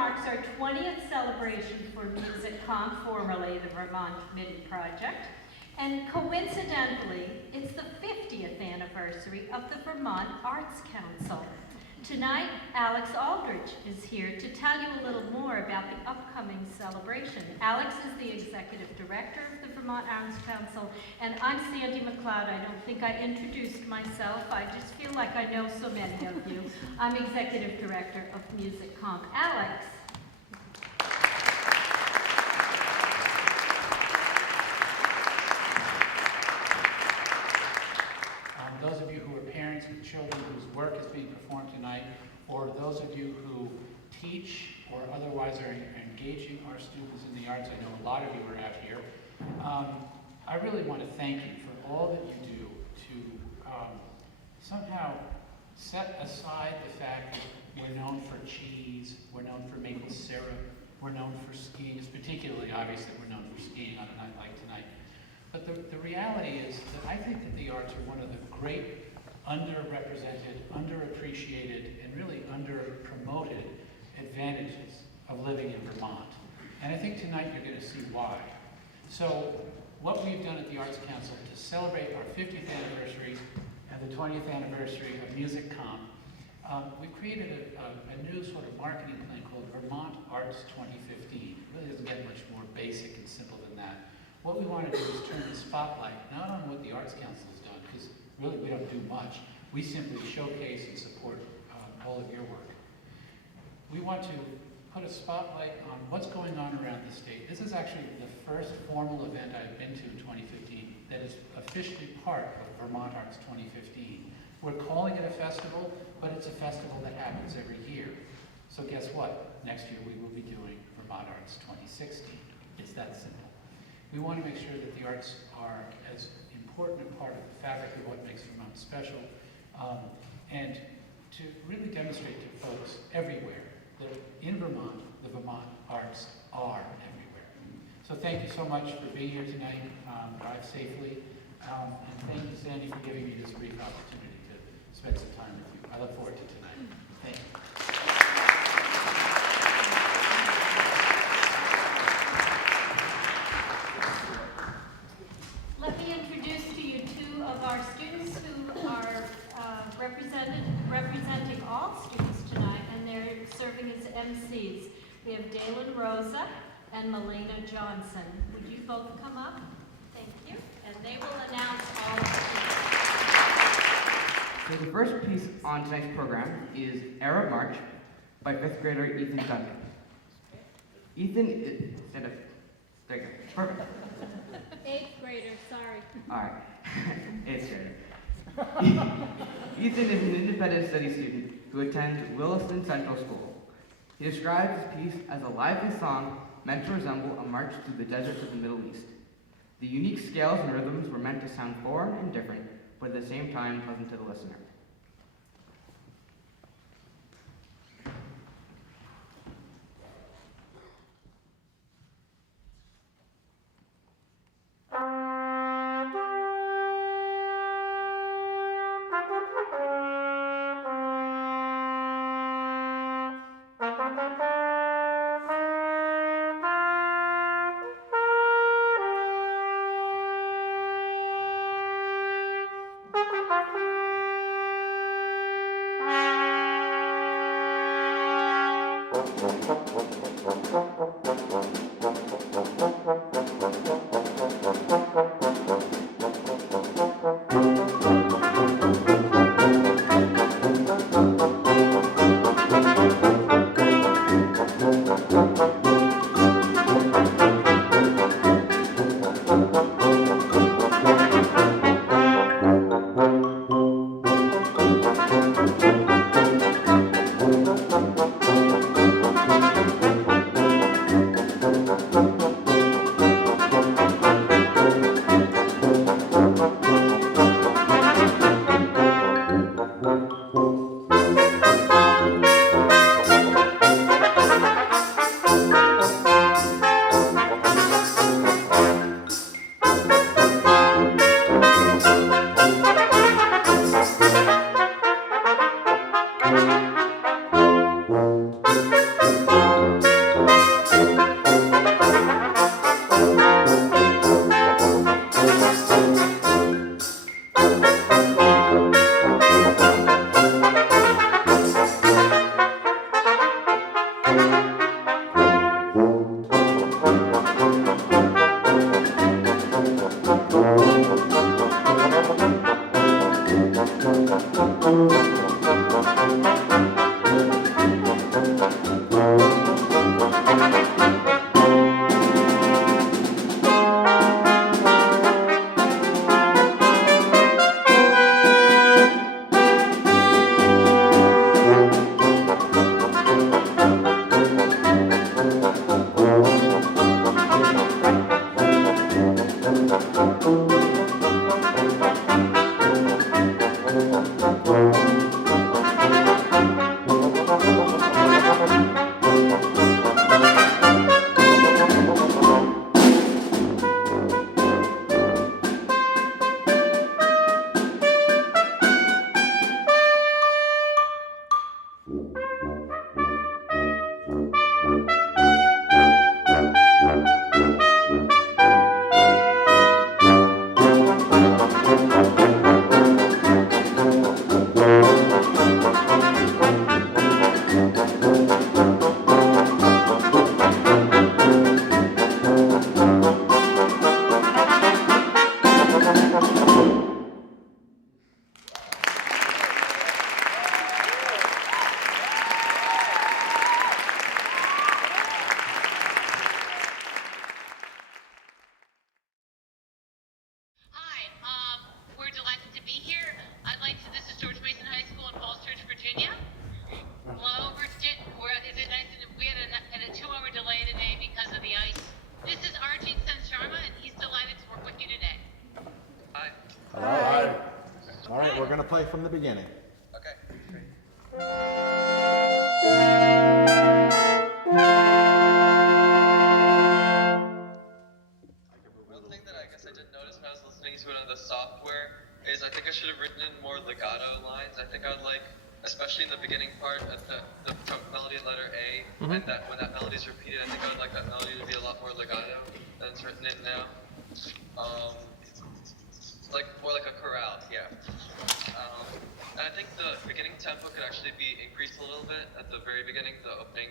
marks our 20th celebration for MusicComp, formerly the Vermont MIDI Project. And coincidentally, it's the 50th anniversary of the Vermont Arts Council. Tonight, Alex Aldrich is here to tell you a little more about the upcoming celebration. Alex is the Executive Director of the Vermont Arts Council, and I'm Sandy McLeod. I don't think I introduced myself. I just feel like I know so many of you. I'm Executive Director of MusicComp. Alex. Those of you who are parents with children whose work is being performed tonight, or those of you who teach or otherwise are engaging our students in the arts, I know a lot of you are out here. I really want to thank you for all that you do to somehow set aside the fact that we're known for cheese, we're known for maple syrup, we're known for skiing. It's particularly obvious that we're known for skiing on a night like tonight. But the reality is that I think that the arts are one of the great underrepresented, underappreciated, and really underpromoted advantages of living in Vermont. And I think tonight you're going to see why. So what we've done at the Arts Council to celebrate our 50th anniversary and the 20th anniversary of MusicComp, we've created a new sort of marketing plan called Vermont Arts 2015. It really doesn't get much more basic and simple than that. What we want to do is turn the spotlight not on what the Arts Council has done, because really we don't do much. We simply showcase and support all of your work. We want to put a spotlight on what's going on around the state. This is actually the first formal event I've been to in 2015 that is officially part of Vermont Arts 2015. We're calling it a festival, but it's a festival that happens every year. So guess what? Next year we will be doing Vermont Arts 2016. It's that simple. We want to make sure that the arts are as important a part of the fabric of what makes Vermont special, and to really demonstrate to folks everywhere that in Vermont, the Vermont arts are everywhere. So thank you so much for being here tonight. Drive safely, and thank you, Sandy, for giving me this brief opportunity to spend some time with you. I look forward to tonight. Thank you. Let me introduce to you two of our students who are representing all students tonight, and they're serving as MCs. We have Dalen Rosa and Melina Johnson. Would you both come up? Thank you. And they will announce all of the So the first piece on tonight's program is Arab March by 5th grader Ethan Duncan. Ethan is, stand up. There you go. Perfect. 8th grader, sorry. All right. 8th grader. Ethan is an independent study student who attends Williston Central School. He describes his piece as a lively song meant to resemble a march through the deserts of the Middle East. The unique scales and rhythms were meant to sound foreign and different, but at the same time pleasant to the listener. play from the beginning. Okay. One thing that I guess I didn't notice when I was listening to it on the software is I think I should have written in more legato lines. I think I would like, especially in the beginning part, the melody in letter A, and that when that melody is repeated, I think I would like that melody to be a lot more legato than it's written in now. Like more like a chorale, yeah. And I think the beginning tempo could actually be increased a little bit at the very beginning, the opening,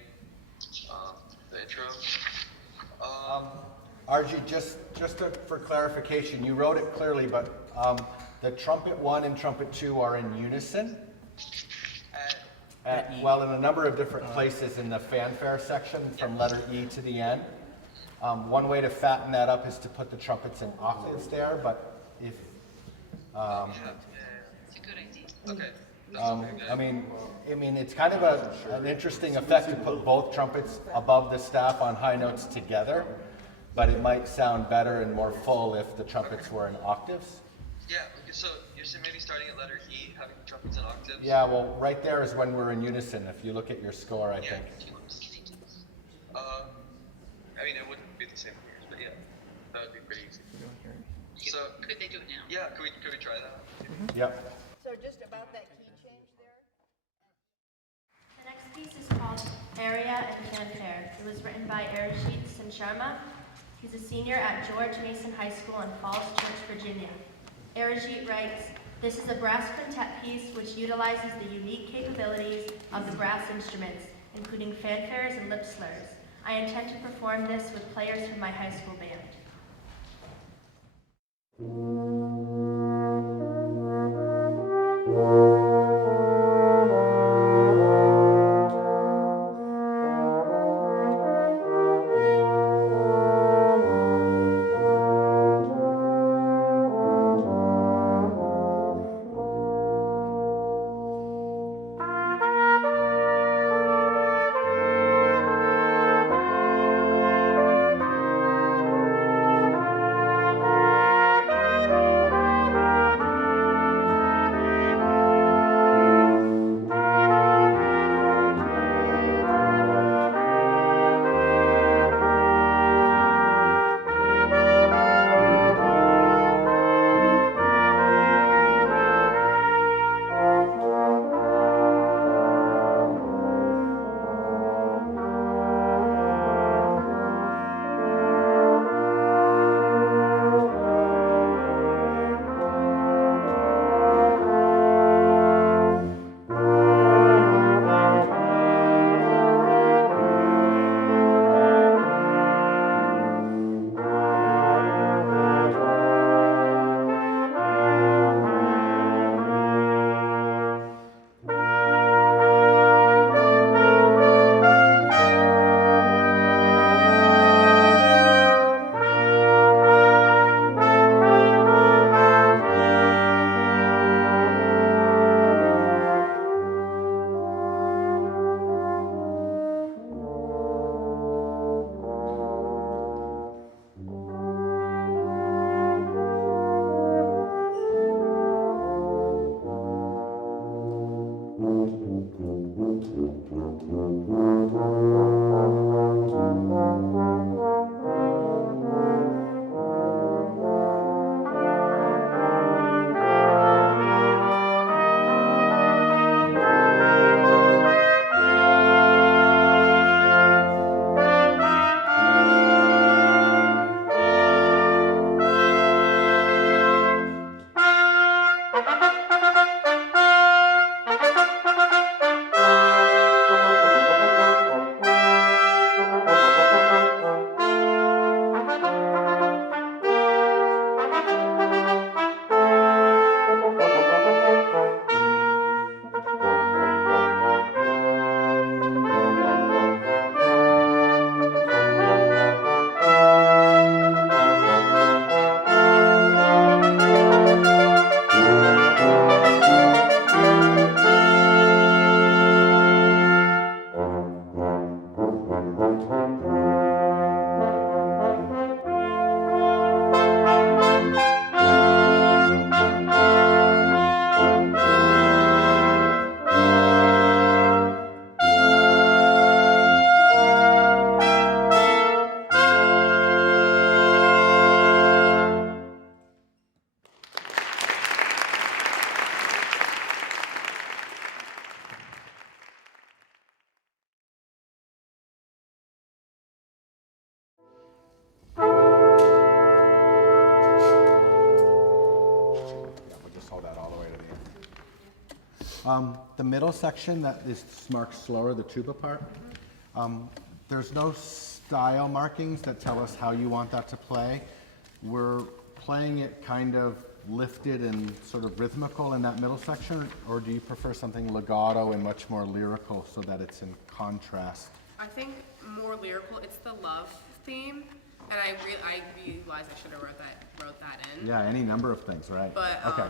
the intro. RG, for clarification, you wrote it clearly, but the trumpet 1 and trumpet 2 are in unison. Well, in a number of different places in the fanfare section, from letter E to the end. One way to fatten that up is to put the trumpets in octaves there, but if It's a good idea. Okay. I mean, it's kind of an interesting effect to put both trumpets above the staff on high notes together, but it might sound better and more full if the trumpets were in octaves. Yeah, okay, so you're saying maybe starting at letter E, having the trumpets in octaves? Yeah, well, right there is when we're in unison. If you look at your score, I think. I mean, it wouldn't be the same years, but yeah, that would be pretty easy. So, Could they do it now? yeah, could we try that? Yep. So just about that key change there? The next piece is called Aria and Fanfare. It was written by Arijit Singh Sharma. He's a senior at George Mason High School in Falls Church, Virginia. Arijit writes, "This is a brass quintet piece which utilizes the unique capabilities of the brass instruments, including fanfares and lip slurs. I intend to perform this with players from my high school band." The middle section that is marked slower, the tuba part, there's no style markings that tell us how you want that to play. We're playing it kind of lifted and sort of rhythmical in that middle section, or do you prefer something legato and much more lyrical so that it's in contrast? I think more lyrical. It's the love theme, and I realized I should have wrote that in. Yeah, any number of things, right? But Okay.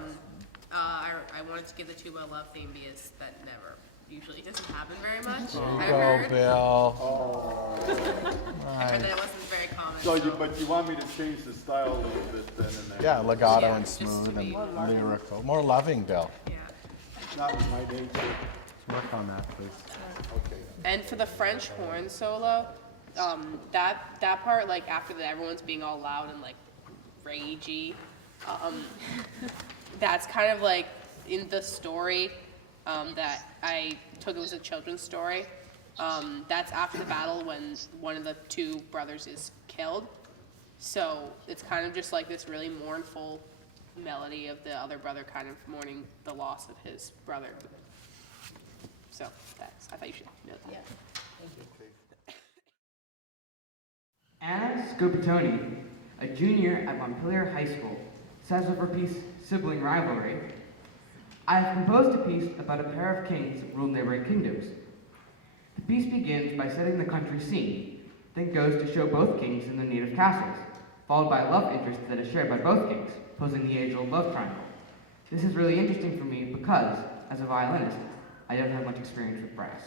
I wanted to give the tuba a love theme because that never usually doesn't happen very much. There I you go, heard. Bill. I heard that it wasn't very common. But you want me to change the style a little bit then and there? Yeah, legato Yeah, and just to smooth be and more lyrical. More loving, Bill. Yeah. Not with my nature. Let's work on that, please. Okay. And for the French horn solo, that part, like after everyone's being all loud and like ragey, that's kind of like in the story that I took. It was a children's story. That's after the battle when one of the two brothers is killed. So it's kind of just like this really mournful melody of the other brother kind of mourning the loss of his brother. So I thought you should know that. Anna Scopitoni, a junior at Montpelier High School, says of her piece, Sibling Rivalry, I have composed a piece about a pair of kings that ruled neighboring kingdoms. The piece begins by setting the country scene, then goes to show both kings in their native castles, followed by a love interest that is shared by both kings, posing the age-old love triangle. This is really interesting for me because, as a violinist, I don't have much experience with brass.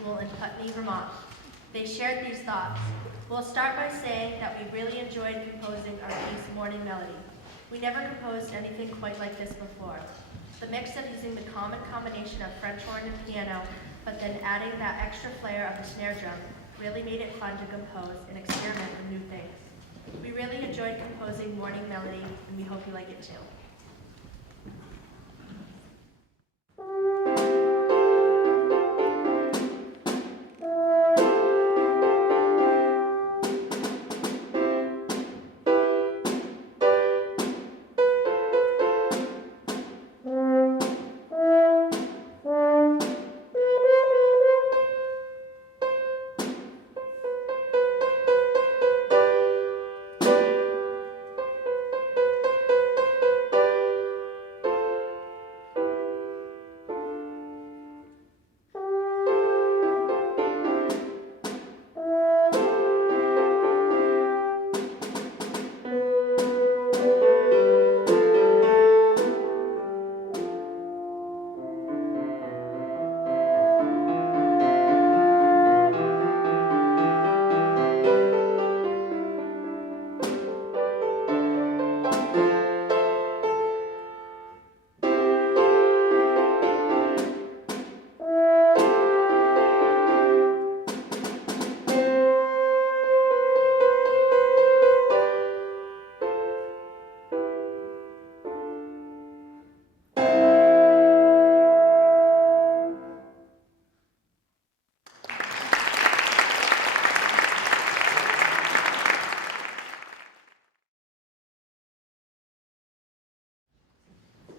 School in Putney, Vermont. They shared these thoughts. We'll start by saying that we really enjoyed composing our piece, Morning Melody. We never composed anything quite like this before. The mix of using the common combination of French horn and piano, but then adding that extra flair of the snare drum, really made it fun to compose and experiment with new things. We really enjoyed composing Morning Melody, and we hope you like it too.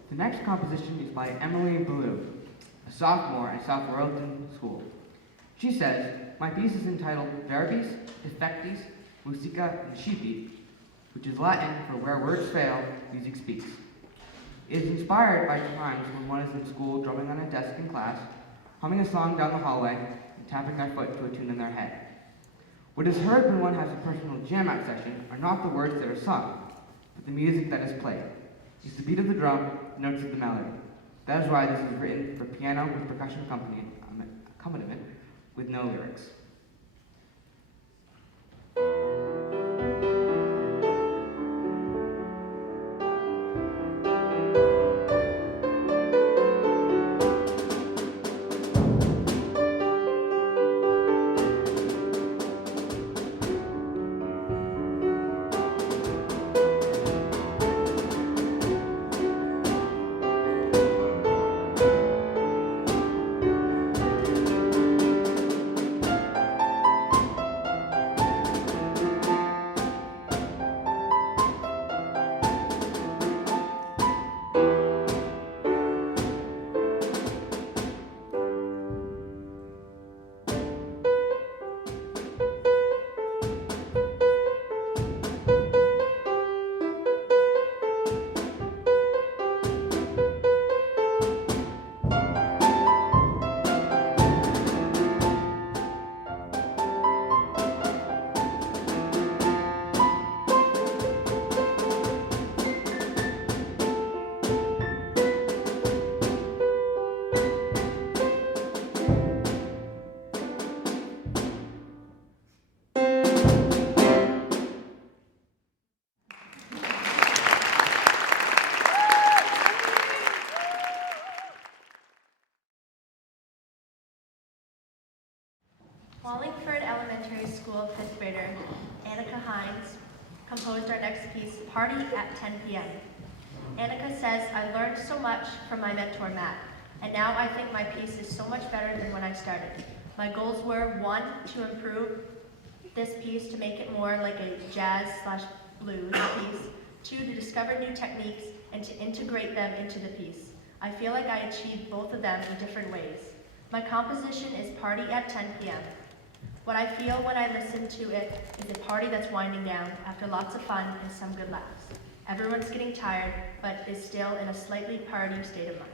The next composition is by Emily Ballou, a sophomore at South Royalton School. She says, my piece is entitled Verbis, Effectis, Musica Incipi, which is Latin for where words fail, music speaks. It is inspired by times when one is in school drumming on a desk in class, humming a song down the hallway, and tapping their foot to a tune in their head. What is heard when one has a personal jam-out session are not the words that are sung, but the music that is played. It's the beat of the drum, the notes of the melody. That is why this is written for piano with percussion accompaniment with no lyrics. Wallingford Elementary School fifth grader Annika Hines composed our next piece, Party at 10 p.m. Annika says, I learned so much from my mentor Matt, and now I think my piece is so much better than when I started. My goals were, 1, to improve this piece to make it more like a jazz/blues piece, 2, to discover new techniques and to integrate them into the piece. I feel like I achieved both of them in different ways. My composition is Party at 10 p.m. What I feel when I listen to it is a party that's winding down after lots of fun and some good laughs. Everyone's getting tired, but is still in a slightly party state of mind.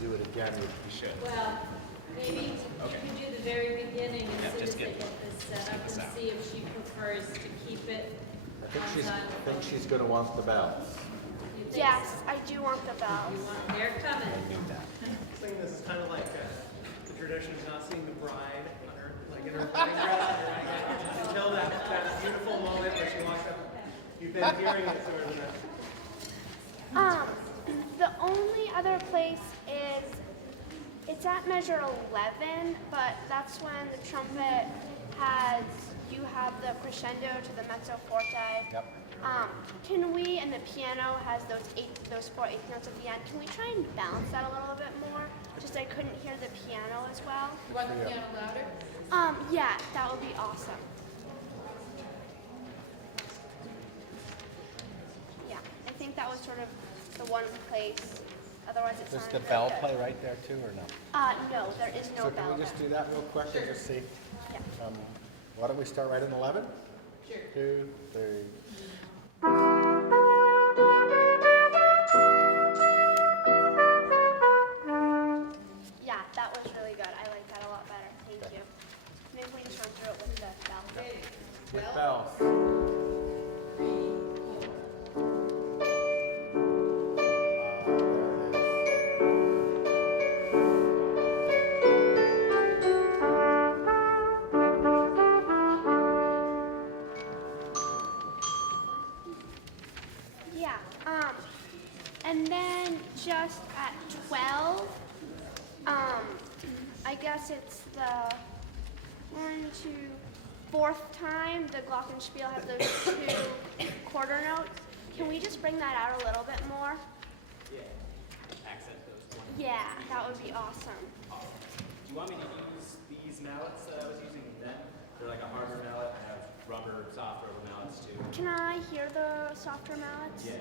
do it again, we should. Well, maybe you can do the very beginning as soon as they get this set up and see if she prefers to keep it I think on she's gonna want the bells. You think Yes, so? I do want the bells. They're coming. I knew that. Saying this is kind of like the tradition of not seeing the bride on her, like in her wedding dress, right? Until that beautiful moment where she walks up. You've been hearing it sort of. The only other place is, it's at measure 11, but that's when the trumpet has, you have the crescendo to the mezzo forte. Yep. Can we, and the piano has those 4 eighth notes at the end, can we try and balance that a little bit more? Just I couldn't hear the piano as well. You want the piano louder? Yeah, that would be awesome. Yeah, I think that was sort of the one place, otherwise it's Does not the very bell good. play right there too, or no? No, there is no So bell can we just there. do that real quick and just see? Yeah. Why don't we start right in 11? Sure. 2, 3. Yeah, that was really good. I like that a lot better. Thank you. Maybe we just run through it with the bell. With bells. Yeah. And then just at 12, I guess it's the 1, 2, 4th time the glockenspiel has those 2 quarter notes. Can we just bring that out a little bit more? Yeah. Accent those ones. Yeah, that would be awesome. Do you want me to use these mallets that I was using then? They're like a harder mallet. I have rubber, soft rubber mallets too. Can I hear the softer mallets? Yeah.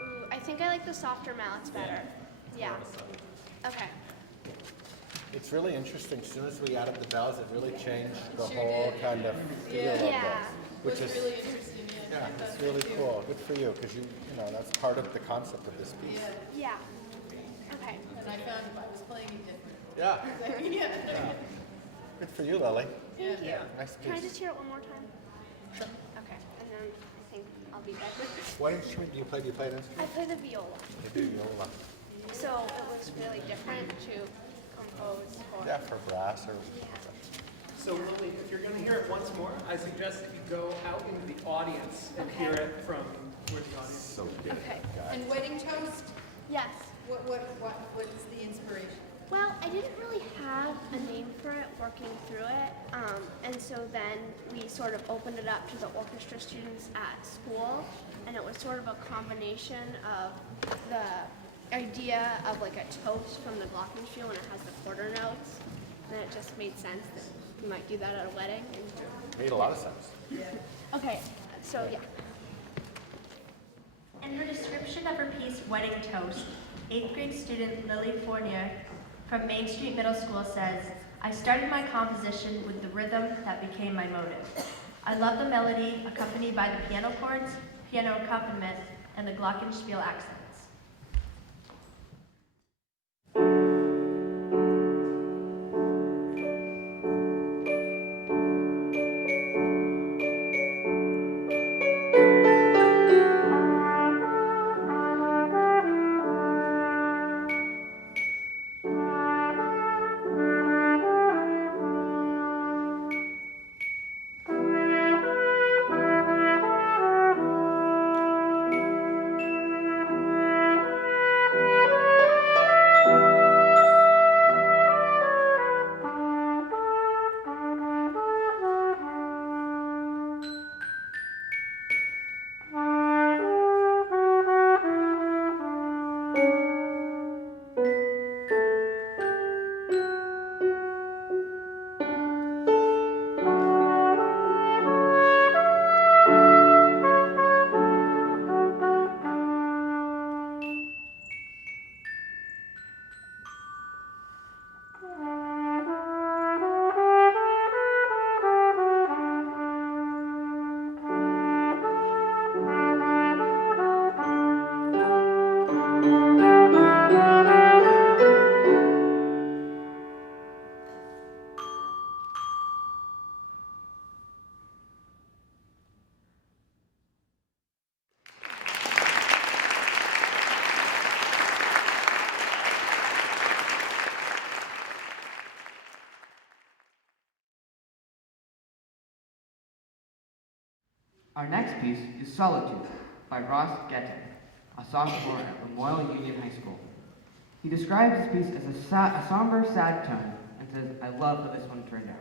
Ooh, I think I like the softer mallets better. Yeah. Okay. It's really interesting. As soon as we added the bells, it really changed the whole kind of feel of Yeah. this. Which is Really interesting, yeah, it's really cool. Good for you, because you know that's part of the concept of this piece. Yeah. Okay. And I found I was playing it different. Yeah. Yeah. Good for you, Lily. Thank you. Nice Can I piece. just hear it one more time? Sure. Okay. And then I think I'll be good. What instrument do you play? Do you play an I instrument? play the viola. You do viola. So it was really different to compose for. Yeah, for brass or. So Lily, if you're going to hear it once more, I suggest that you go out into the audience and Okay. hear it from where the audience is. So good. Okay. And wedding toast, Yes. what's the inspiration? Well, I didn't really have a name for it working through it, and so then we sort of opened it up to the orchestra students at school, and it was sort of a combination of the idea of like a toast from the glockenspiel when it has the quarter notes, and it just made sense that we might do that at a wedding. Made a lot of sense. Okay, so yeah. In her description of her piece, Wedding Toast, 8th grade student Lily Fournier from Main Street Middle School says, I started my composition with the rhythm that became my motive. I love the melody accompanied by the piano chords, piano accompaniment, and the glockenspiel accents. Our next piece is Solitude by Ross Gettin, a sophomore at Memorial Union High School. He describes this piece as a somber, sad tone and says, "I love how this one turned out."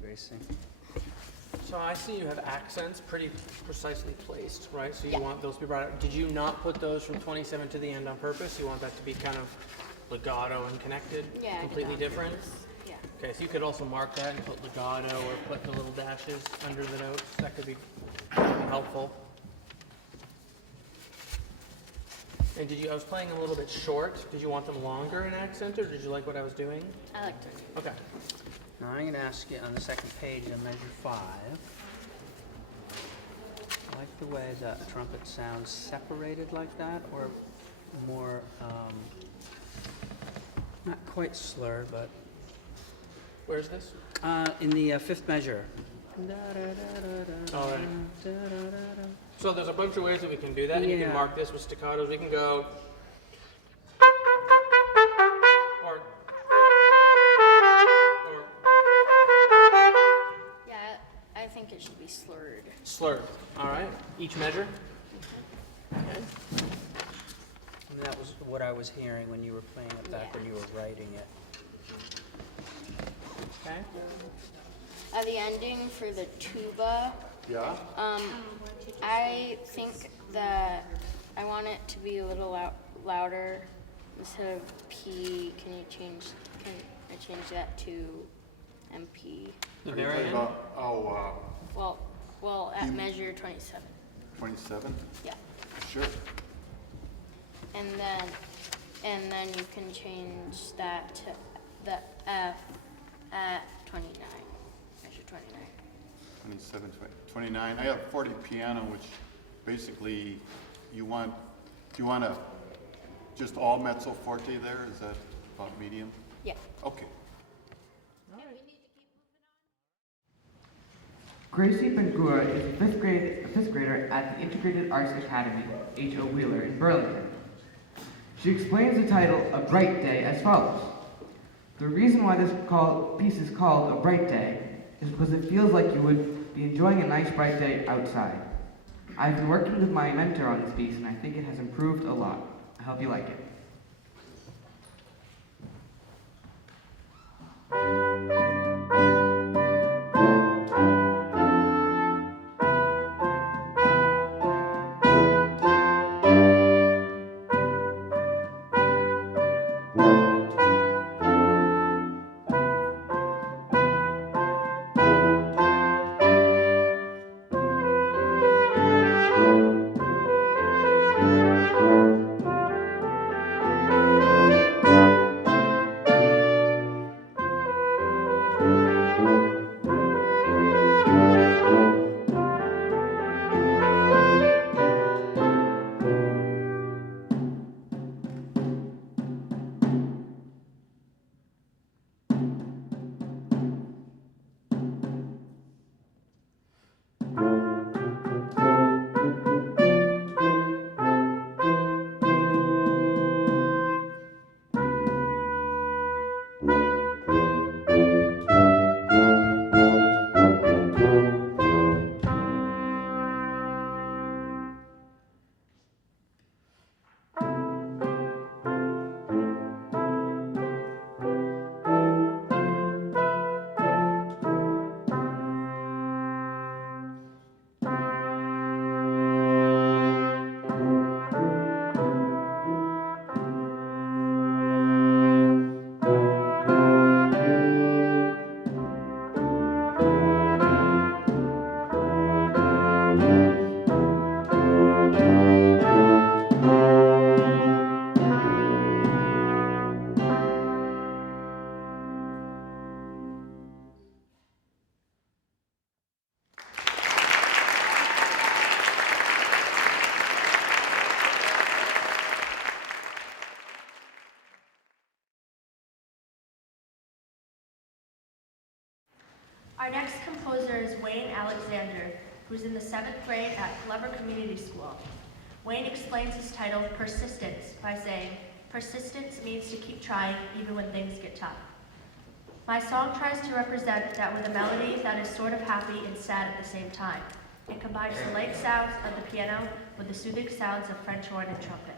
Gracie. So I see you have accents pretty precisely placed, right? So you want those to be brought out. Did you not put those from 27 to the end on purpose? You want that to be kind of legato and connected? Yeah. Completely different? Yeah. Okay, so you could also mark that and put legato or put the little dashes under the notes. That could be helpful. And I was playing a little bit short. Did you want them longer in accent, or did you like what I was doing? I liked it. Okay. Now I'm going to ask you on the second page on measure 5. I like the way the trumpet sounds separated like that, or more, not quite slur, but Where's this? in the fifth measure. All right. So there's a bunch of ways that we can do that, and you can Yeah. mark this with staccatos. We can go, or Yeah, I think it should be slurred. slurred. All right. Each measure. Okay. And that was what I was hearing when you were playing it back when you were writing it. Okay. The ending for the tuba. Yeah? I think that I want it to be a little louder instead of P. Can I change that to MP? The very end. Well, at measure 27. 27? Yeah. Sure. And then you can change that to the F at 29. Measure 29. 27, 29. I have 40 piano, which basically do you want a just all mezzo forte there? Is that about medium? Yeah. Okay. Gracie Bengua is a fifth grader at the Integrated Arts Academy, H.O. Wheeler, in Burlington. She explains the title, A Bright Day, as follows. The reason why this piece is called A Bright Day is because it feels like you would be enjoying a nice bright day outside. I've been working with my mentor on this piece, and I think it has improved a lot. I hope you like it. Our next composer is Wayne Alexander, who's in the 7th grade at Glover Community School. Wayne explains his title, Persistence, by saying, persistence means to keep trying even when things get tough. My song tries to represent that with a melody that is sort of happy and sad at the same time. It combines the light sounds of the piano with the soothing sounds of French horn and trumpet.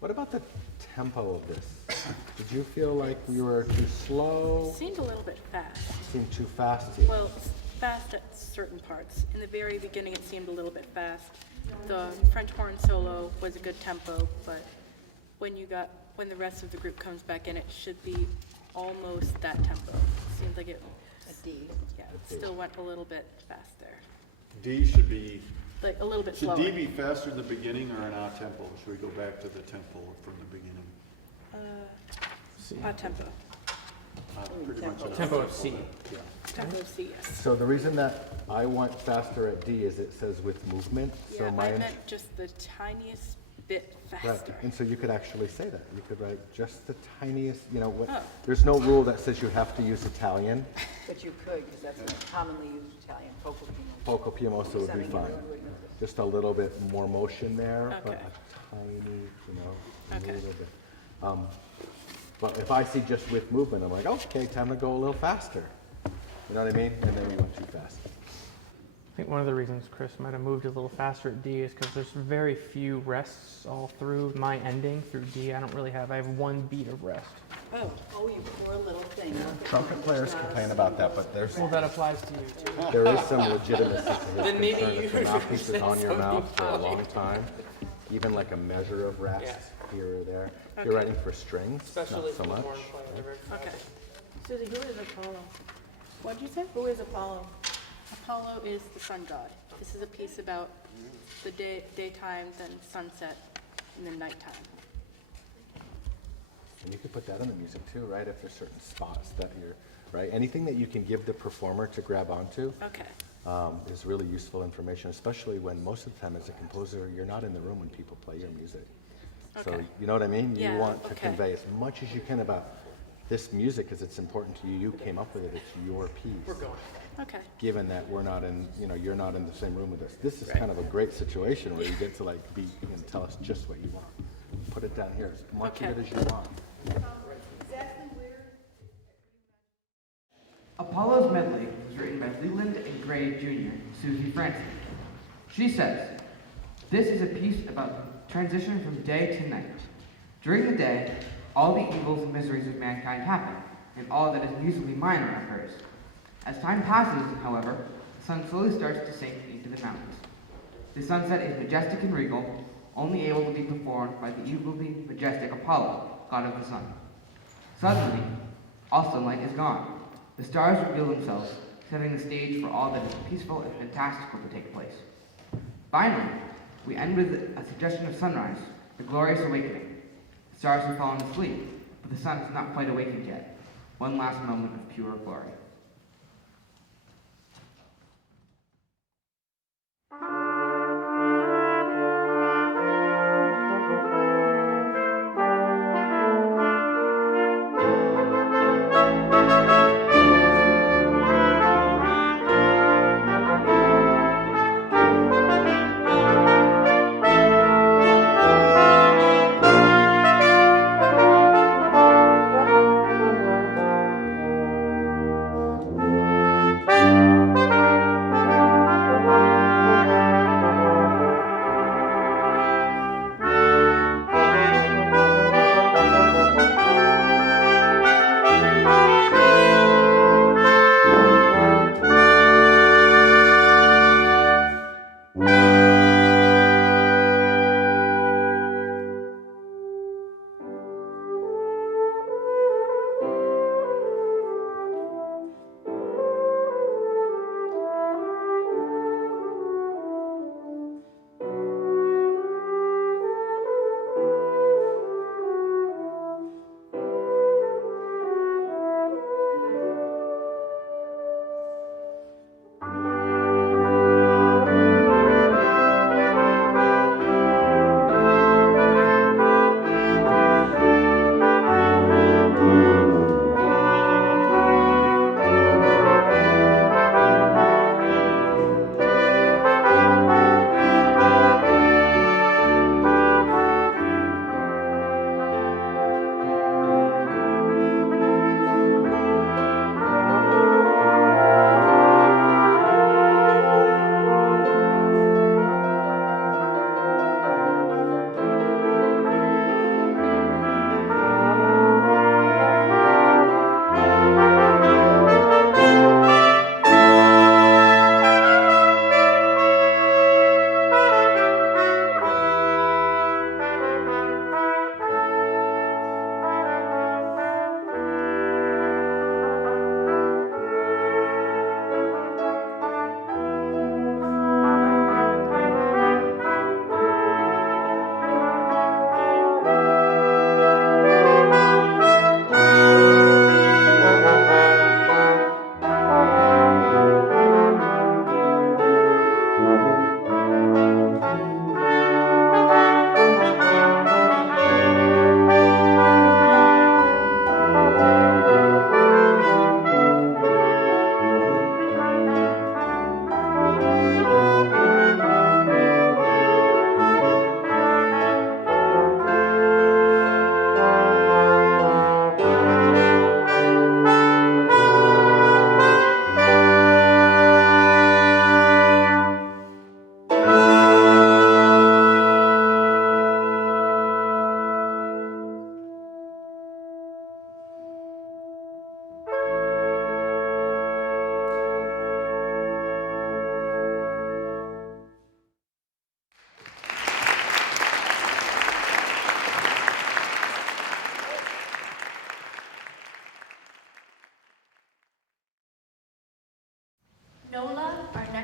What about the tempo of this? Did you feel like you were too slow? Seemed a little bit fast. Seemed too fast to you? Well, fast at certain parts. In the very beginning, it seemed a little bit fast. The French horn solo was a good tempo, but when the rest of the group comes back in, it should be almost that tempo. Seems like it. A D. Yeah, it still went a little bit fast there. D should be, Like a little bit should slower. D be faster in the beginning or an odd tempo? Should we go back to the tempo from the beginning? Tempo. Pretty much an odd Tempo of C. Yeah. Tempo of C, yes. So the reason that I went faster at D is it says with movement. So Yeah, my I meant just the tiniest bit right. faster. And so you could actually say that. You could write just the tiniest, you know, what, Oh. there's no rule that says you have to use Italian. But you could, because that's a commonly used Italian, poco pimo. Poco piemoso would be fine. Just a little bit more motion there, but Okay. a tiny, you know, a Okay. little bit. But if I see just with movement, I'm like, okay, time to go a little faster. You know what I mean? And then we went too fast. I think one of the reasons Chris might have moved a little faster at D is because there's very few rests all through my ending through D. I have one beat of rest. Oh, You poor little thing. Trumpet players complain about that, but there's Well, that applies to you too. there is some legitimacy to his Then maybe concern. you If the mouthpiece is said on your mouth for a something long time, even like a measure of rest Yeah. here or there. Okay. You're writing for strings, Especially not so for the much. horn player, they're very okay. Susie, who is Apollo? What'd you say? Who is Apollo? Apollo is the sun god. This is a piece about the daytime, then sunset, and then nighttime. And you could put that in the music too, right? If there's certain spots that you're, right? Anything that you can give the performer to grab onto Okay. is really useful information, especially when most of the time as a composer, you're not in the room when people play your music. So Okay. you know what I mean? You Yeah, want to okay. convey as much as you can about this music because it's important to you. You came up with it. It's your piece. We're going. Okay. Given that we're not in, you know, you're not in the same room with us. This is kind of a great situation where you get to like be and tell us just what you want. Put it down here, as much of Okay. it as you want. Apollo's medley was written by Leland and Gray Jr., Susie Francis. She says, "This is a piece about transition from day to night. During the day, all the evils and miseries of mankind happen, and all that is musically minor occurs. As time passes, however, the sun slowly starts to sink into the mountains. The sunset is majestic and regal, only able to be performed by the equally majestic Apollo, god of the sun. Suddenly, all sunlight is gone. The stars reveal themselves, setting the stage for all that is peaceful and fantastical to take place. Finally, we end with a suggestion of sunrise, the glorious awakening. The stars have fallen asleep, but the sun has not quite awakened yet. One last moment of pure glory."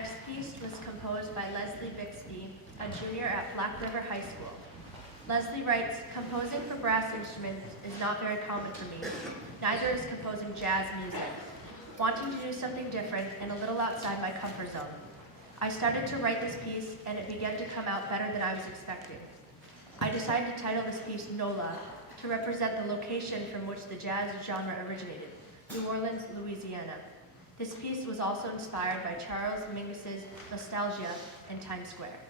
next piece was composed by Leslie Bixby, a junior at Black River High School. Leslie writes, "Composing for brass instruments is not very common for me. Neither is composing jazz music. Wanting to do something different and a little outside my comfort zone. I started to write this piece and it began to come out better than I was expecting. I decided to title this piece NOLA to represent the location from which the jazz genre originated, New Orleans, Louisiana. This piece was also inspired by Charles Mingus's Nostalgia in Times Square."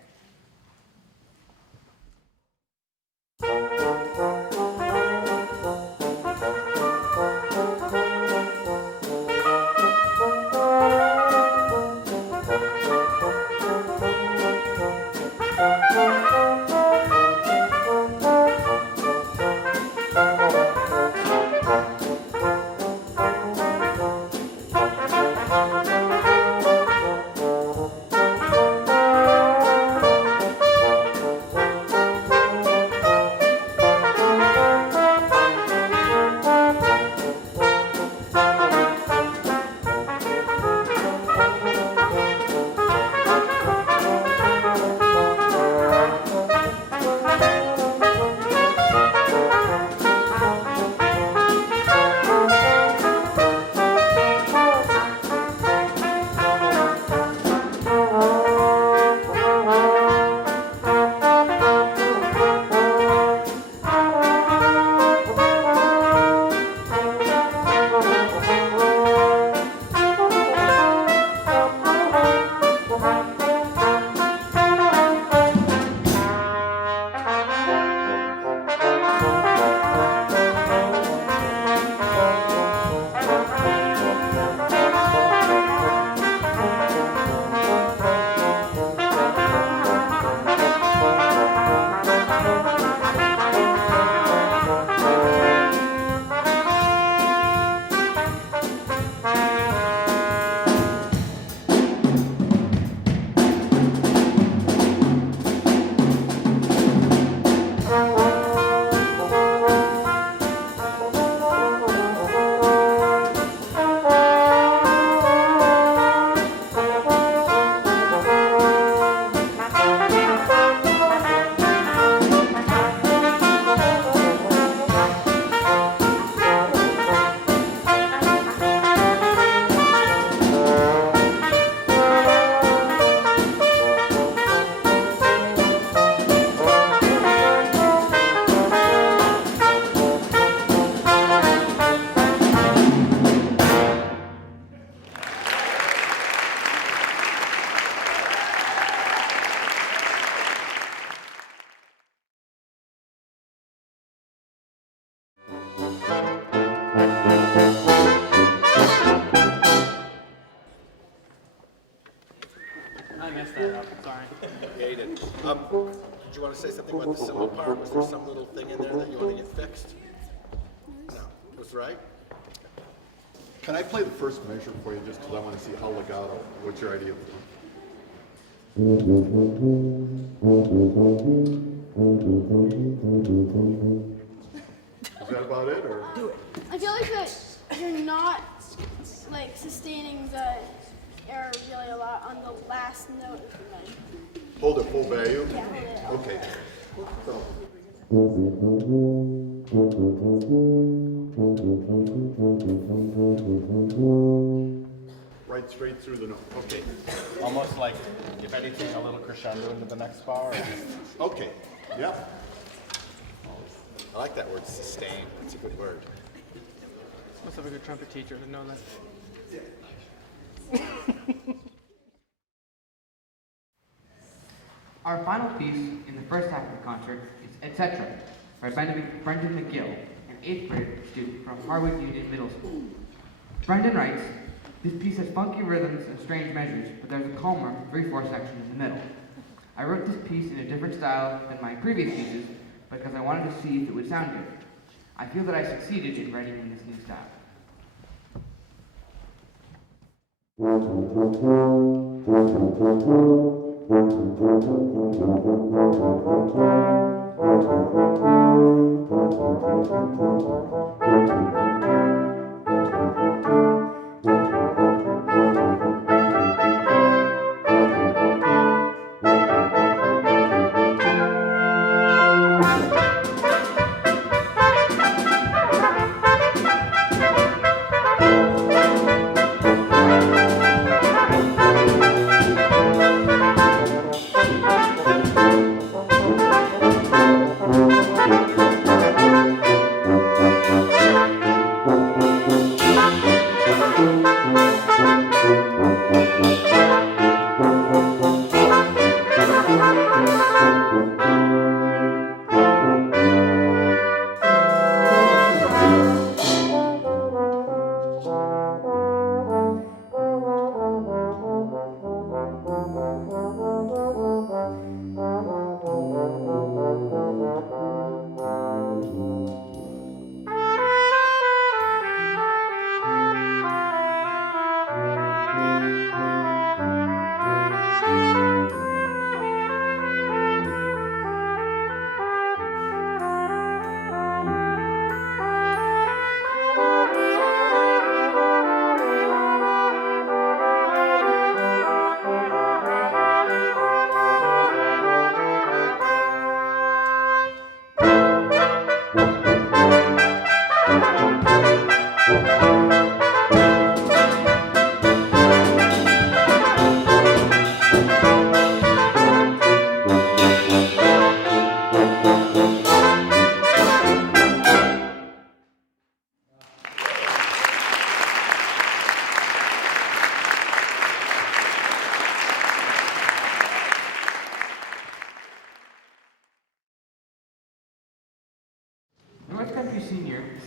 I messed that up, sorry. Yeah, you did. Did you want to say something about the cymbal part? Was there some little thing in there that you want to get fixed? No. Was right? Can I play the first measure for you just because I want to see how legato? What's your idea of it? Is that about it, or? Do it. I feel like that you're not like sustaining the air really a lot on the last note of the measure. Hold it full value? Yeah, hold it. Okay. So. Right straight through the note. Okay. Almost like, if anything, a little crescendo into the next bar. Okay. Yep. I like that word, sustain. It's a good word. Must have a good trumpet teacher to know that. Our final piece in the first half of the concert is Etc. by Brendan McGill, an 8th grade student from Harwood Union Middle School. Brendan writes, "This piece has funky rhythms and strange measures, but there's a calmer 3/4 section in the middle. I wrote this piece in a different style than my previous pieces because I wanted to see if it would sound good. I feel that I succeeded in writing in this new style."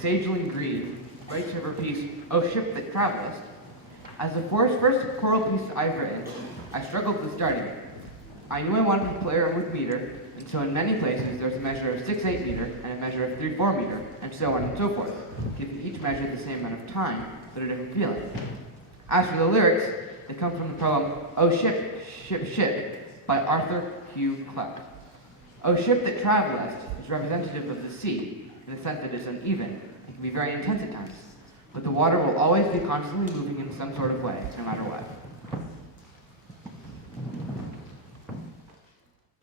sagely grieve, writes of her piece, O Ship That Travelest. As the first choral piece I've written, I struggled with starting it. I knew I wanted to play her with meter, and so in many places there's a measure of 6/8 meter and a measure of 3/4 meter, and so on and so forth, giving each measure the same amount of time, but a different feeling. As for the lyrics, they come from the poem O Ship, Ship, Ship by Arthur Hugh Clarke. O Ship That Travelest is representative of the sea, in the sense that it's uneven and can be very intense at times, but the water will always be constantly moving in some sort of way, no matter what.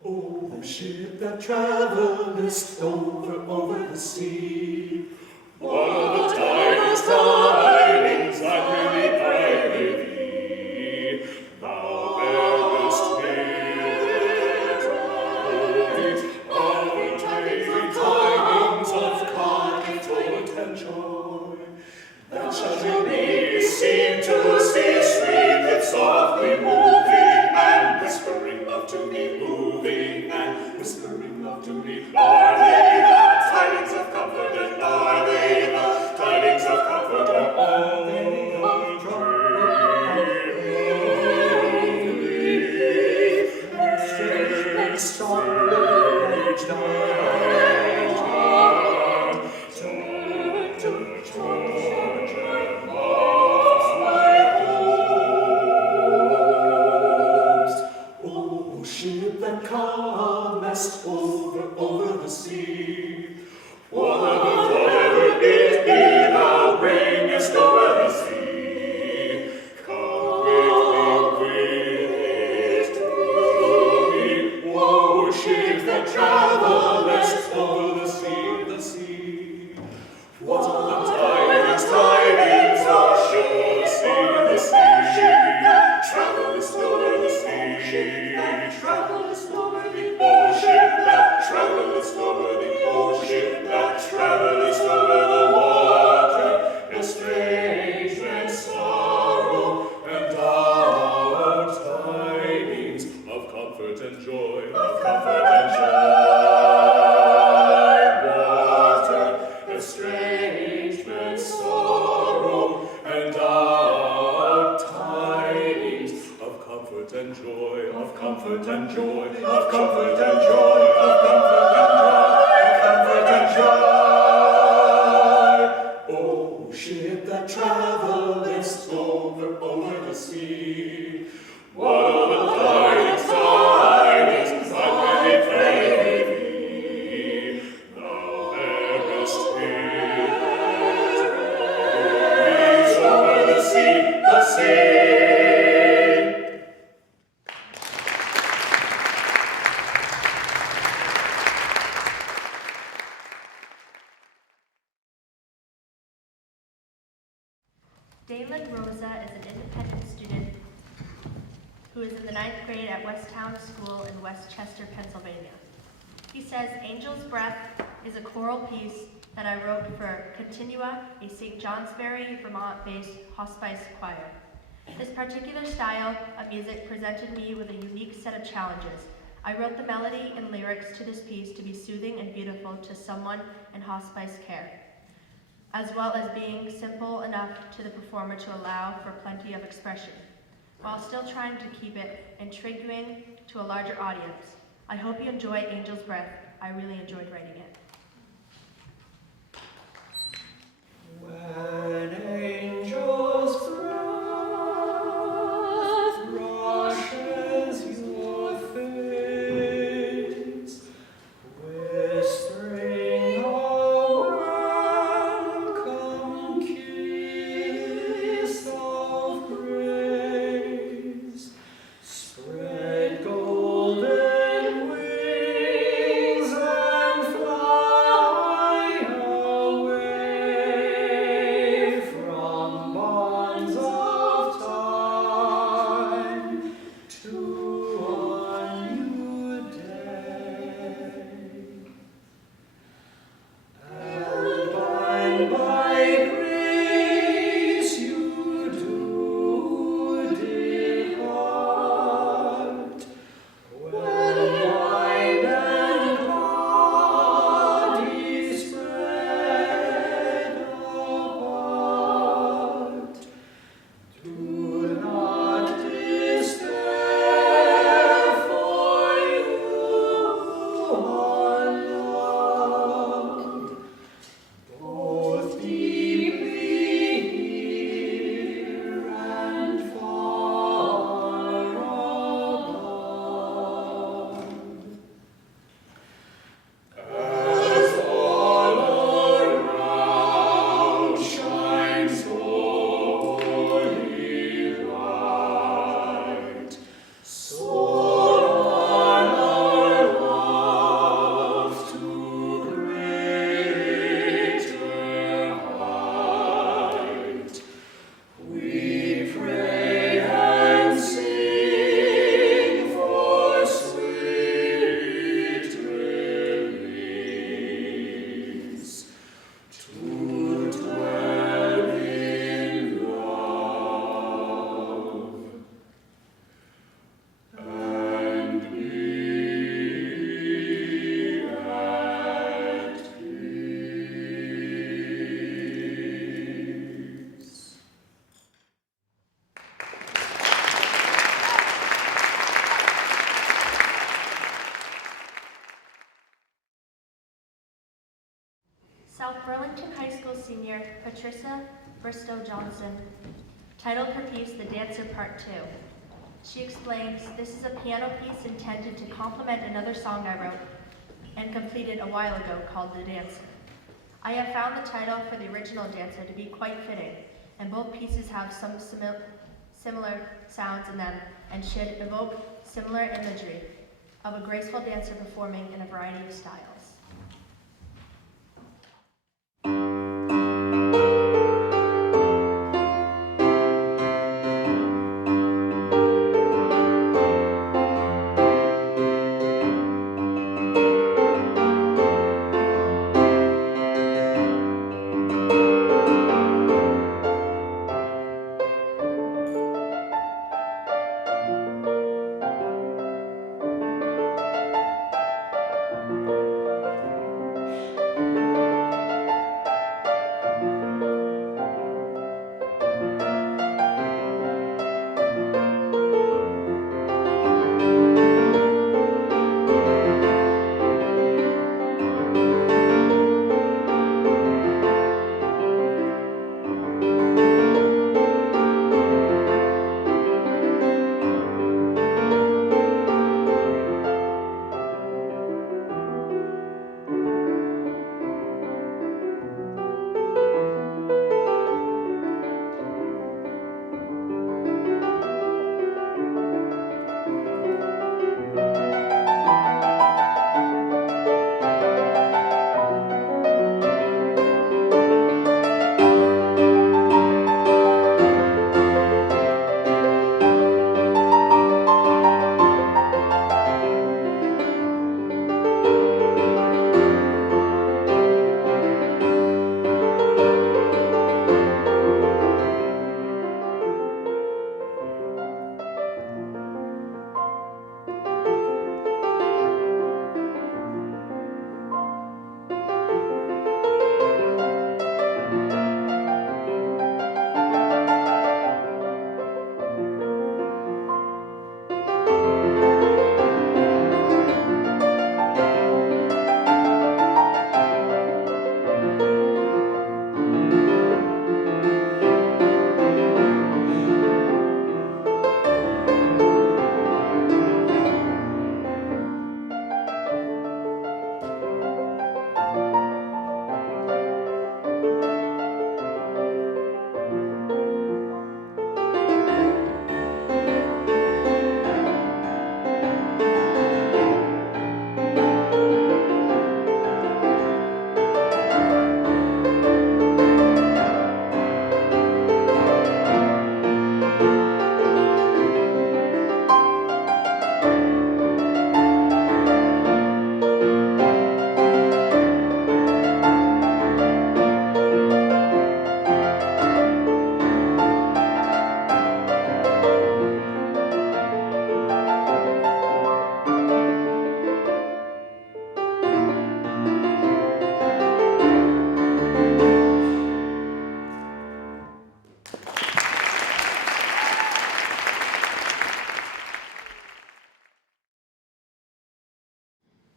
Oh, ship that travelest over the sea, what are the tidings that really pride with thee? Thou bearest tidings of content and joy, that shall to me seem to see sweet and softly moving and whispering love to me, moving and whispering love to me. Are they the tidings of comfort, and are they the tidings of comfort, or are they of grief? Strange ship that comest over the sea, whatever it be thou bringest over the sea, come with it to me. Woe, ship that travelest over the sea, what are the tidings thou shouldst see the sea, travelest over the sea. Travelest over the ocean, that travelest over the ocean, that travelest over the water, estrangement, sorrow, and our tidings of comfort and joy, of comfort and joy. Water, estrangement, sorrow, and our tidings of comfort and joy, of comfort and joy, of comfort and joy, of comfort and joy, of comfort and joy. Oh, ship that travelest over the sea, what are the tidings that really pray with thee? Thou bearest it over the sea, the sea. Dalen Rosa is an independent student who is in the 9th grade at Westtown School in Westchester, Pennsylvania. He says, Angel's Breath is a choral piece that I wrote for Continua, a St. Johnsbury, Vermont-based hospice choir. This particular style of music presented me with a unique set of challenges. I wrote the melody and lyrics to this piece to be soothing and beautiful to someone in hospice care, as well as being simple enough to the performer to allow for plenty of expression, while still trying to keep it intriguing to a larger audience. I hope you enjoy Angel's Breath. I really enjoyed writing it. When angel's breath brushes your face, whispering a welcome kiss of grace, spread golden wings and fly away senior Patricia Bristow Johnson titled her piece The Dancer Part 2. She explains, this is a piano piece intended to complement another song I wrote and completed a while ago called The Dancer. I have found the title for the original Dancer to be quite fitting, and both pieces have some similar sounds in them and should evoke similar imagery of a graceful dancer performing in a variety of styles.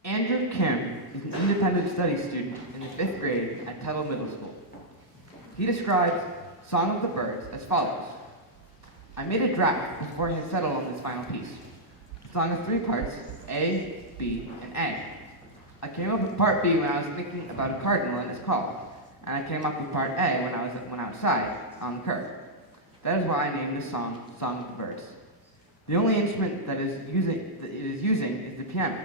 Andrew Kim is an independent studies student in the 5th grade at Tuttle Middle School. He describes Song of the Birds as follows. I made a draft before I had settled on this final piece. The song has 3 parts, A, B, and A. I came up with part B when I was thinking about a cardinal and its call, and I came up with part A when I went outside on the curb. That is why I named this song Song of the Birds. The only instrument that it is using is the piano,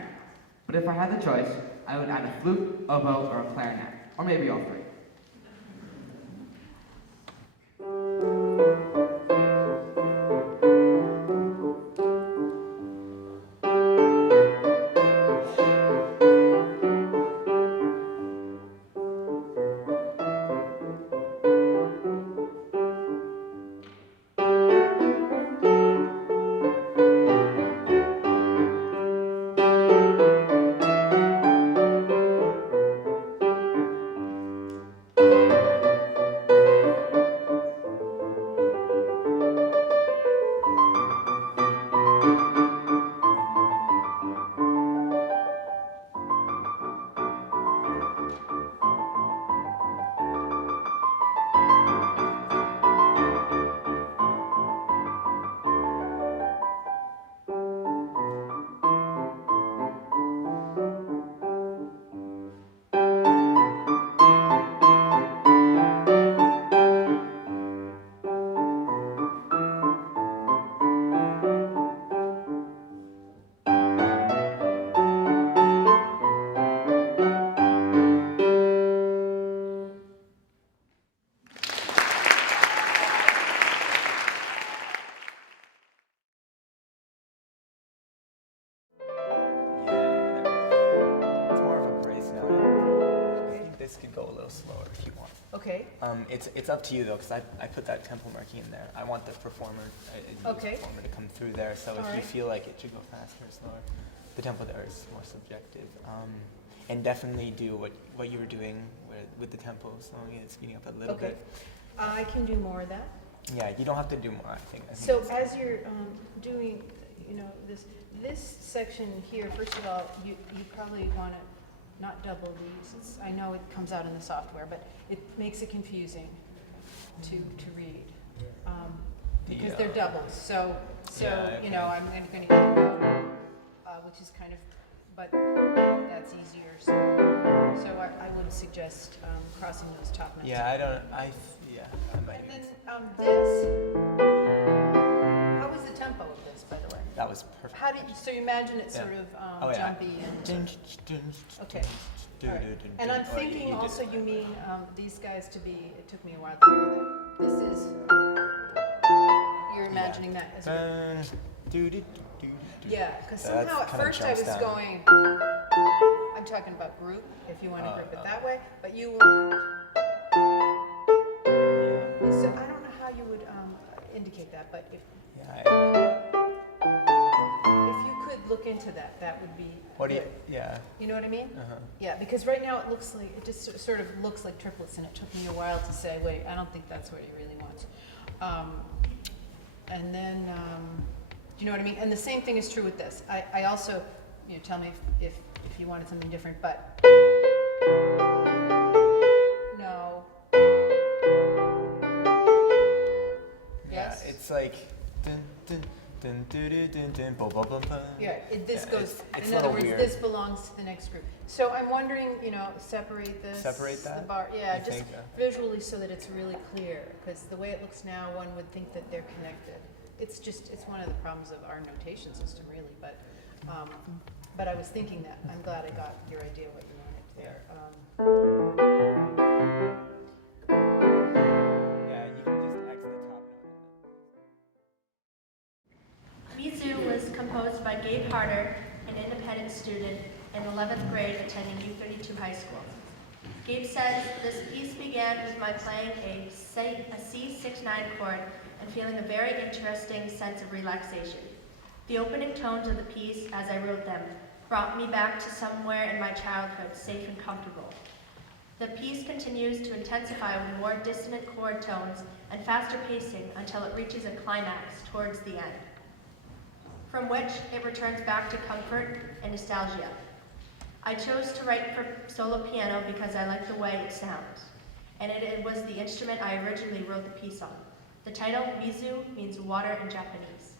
but if I had the choice, I would add a flute, oboe, or a clarinet, or maybe all 3. this could go a little slower if you want. Okay. It's up to you though, because I put that tempo marking in there. I want the performer, Okay. performer to come through there. So if you Alright. feel like it should go faster or slower, the tempo there is more subjective. And definitely do what you were doing with the tempo, slowing it, speeding up a little Okay. bit. I can do more of that. Yeah, you don't have to do more. I think So it's- as you're doing, this section here, first of all, you probably want to not double these. I know it comes out in the software, but it makes it confusing to read because they're doubles. So Yeah, okay. I'm going to get it out, which is kind of, but that's easier. So I would suggest crossing those top notes. Yeah, I might. And then this, how was the tempo of this, by the way? That was perfect. How did you, so you imagine it sort Yeah. of jumpy and, okay. All right. And I'm thinking also you mean these guys to be, it took me a while to figure that. This is, you're imagining that as a, yeah, because That's somehow at kinda first I was jumps down. going, I'm talking about group, if you want to group it that way, but you want, so I don't know how you would indicate that, but if you could look into that, that would be What do you? good. Yeah. You know what I mean? Uh-huh. Yeah, because right now it looks like, it just sort of looks like triplets, and it took me a while to say, wait, I don't think that's what he really wants. And then, do you know what I mean? And the same thing is true with this. I also, tell me if you wanted something different, but no. Yes? Yeah, it's like dun dun dun dun dun dun dun bum, bum, bum, bum. Yeah, this Yeah, goes, it's in a other little words, weird. this belongs to the next group. So I'm wondering, separate this. Separate that? The bar, yeah, You just think, visually so that it's really clear, because the way it looks now, one would think that they're connected. It's one of the problems of our notation system, really, but I was thinking that. I'm glad I got your idea what you wanted there. Yeah, you can just X the top note. Mizu was composed by Gabe Harder, an independent student in 11th grade attending U32 High School. Gabe says, this piece began with my playing a C69 chord and feeling a very interesting sense of relaxation. The opening tones of the piece, as I wrote them, brought me back to somewhere in my childhood, safe and comfortable. The piece continues to intensify with more dissonant chord tones and faster pacing until it reaches a climax towards the end, from which it returns back to comfort and nostalgia. I chose to write for solo piano because I like the way it sounds, and it was the instrument I originally wrote the piece on. The title, Mizu, means water in Japanese.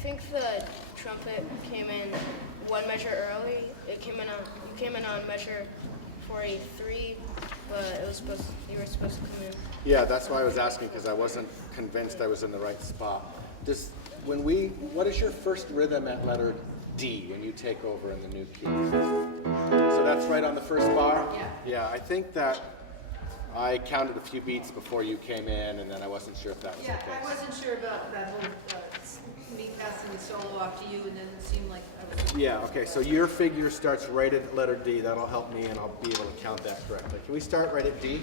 think the trumpet came in one measure early. You came in on measure 483, but you were supposed to come in. Yeah, that's why I was asking, because I wasn't convinced I was in the right spot. What is your first rhythm at letter D when you take over in the new key? So that's right on the first bar? Yeah. Yeah, I think that I counted a few beats before you came in, and then I wasn't sure if that was the case. I wasn't sure about that whole, me passing the solo off to you, and then it seemed like I was. Yeah, okay, so your figure starts right at letter D. That'll help me, and I'll be able to count that correctly. Can we start right at D?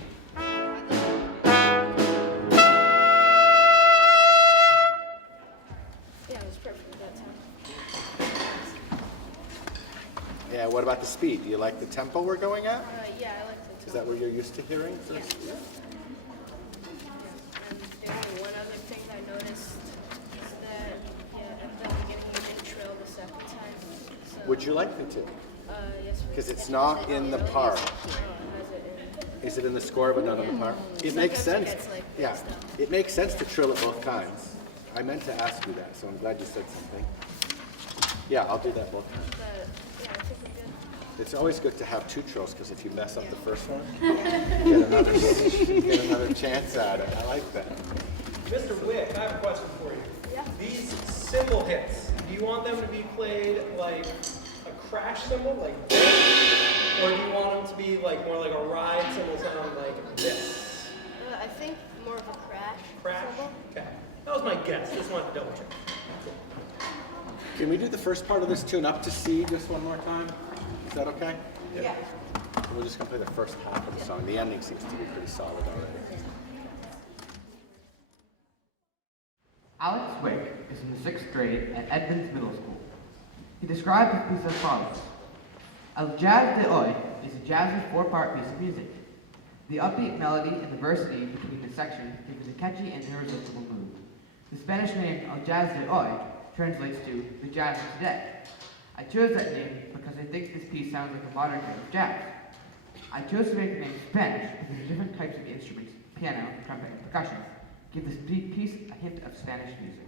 Yeah, it was perfect at that time. Yeah, what about the speed? Do you like the tempo we're going at? Yeah, I like the Is that what you're used to hearing? Yeah. And the only one other thing I noticed is that at the beginning you didn't trill the second time. So, Would you like me to? yes. Because it's not in the part. Is it in the score but not in the part? It makes sense. Yeah, it makes sense to trill it both times. I meant to ask you that, so I'm glad you said something. Yeah, I'll do that both times. It's always good to have two trills, because if you mess up the first one, get another chance at it. I like that. Mr. Wick, I have a question for you. Yeah. These cymbal hits, do you want them to be played like a crash cymbal, like this? Or do you want them to be like more like a ride cymbal sound like this? I think more of a crash. Cymbal. Okay. That was my guess. Just wanted to double check. Can we do the first part of this tune up to C just one more time? Is that okay? Yeah. We're just going to play the first half of the song. The ending seems to be pretty solid already. Alex Wick is in the 6th grade at Edmonds Middle School. He described his piece as follows. El Jazz de Hoy is a jazzy 4-part piece of music. The upbeat melody and the diversity between the sections give it a catchy and irresistible mood. The Spanish name El Jazz de Hoy translates to the jazz of today. I chose that name because I think this piece sounds like a modern kind of jazz. I chose to make the name Spanish because the different types of instruments, piano, trumpet, and percussion, give this piece a hint of Spanish music.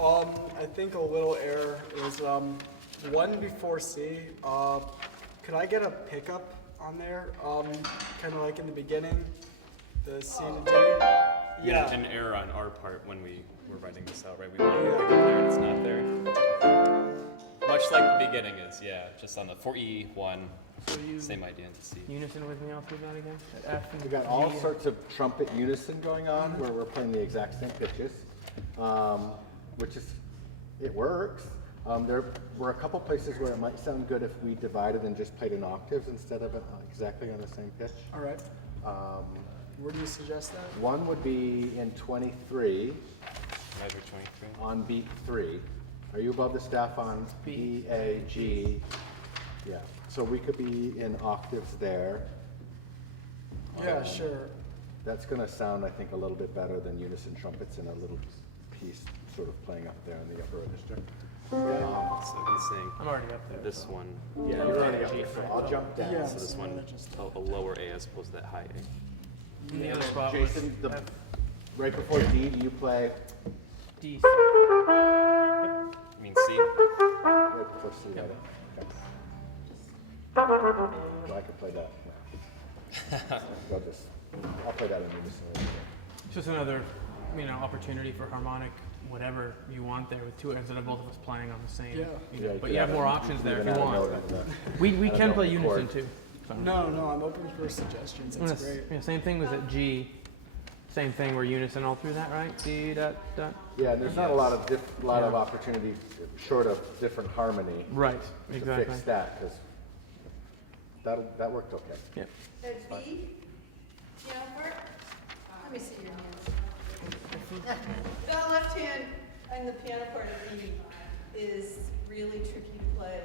I think a little error is one before C. Could I get a pickup on there? Kind of like in the beginning, the C to D. Yeah. An error on our part when we were writing this out, right? We wanted to pick up there and it's not there. Much like the beginning is, yeah. Just on the for E1, same idea in C. Unison with me all through that again? At F and We got G all and- sorts of trumpet unison going on where we're playing the exact same pitches, which is, it works. There were a couple places where it might sound good if we divided and just played in octaves instead of exactly on the same pitch. All right. Where do you suggest that? One would be in 23 Measure 23. on beat 3. Are you above the staff on B, A, G? Yeah. So we could be in octaves there. Yeah, sure. That's going to sound, I think, a little bit better than unison trumpets in a little piece sort of playing up there in the upper register. So he's saying I'm already up there. this one. Yeah, you're already up there, so I'll jump down. Yeah. So this one, a lower A as opposed to that high A. And the other spot was Jason, F, right before D, do you play D. You mean C? right before C? Right? Okay. Well, I could play that. No. I'll play that in unison. It's just another, opportunity for harmonic, whatever you want there with two instead of both of us playing on the same. Yeah. Yeah, But you have more options there if you want. We We can play unison too. So. No, I'm open for suggestions. That's great. Yeah, same thing was at G. Same thing, we're unison all through that, right? D, dot, dot. Yeah, and there's not a lot of of opportunity short of different harmony. Right, To exactly. fix that, because that worked okay. Yeah. At B, piano part, let me see your hands. The left hand and the piano part of B is really tricky to play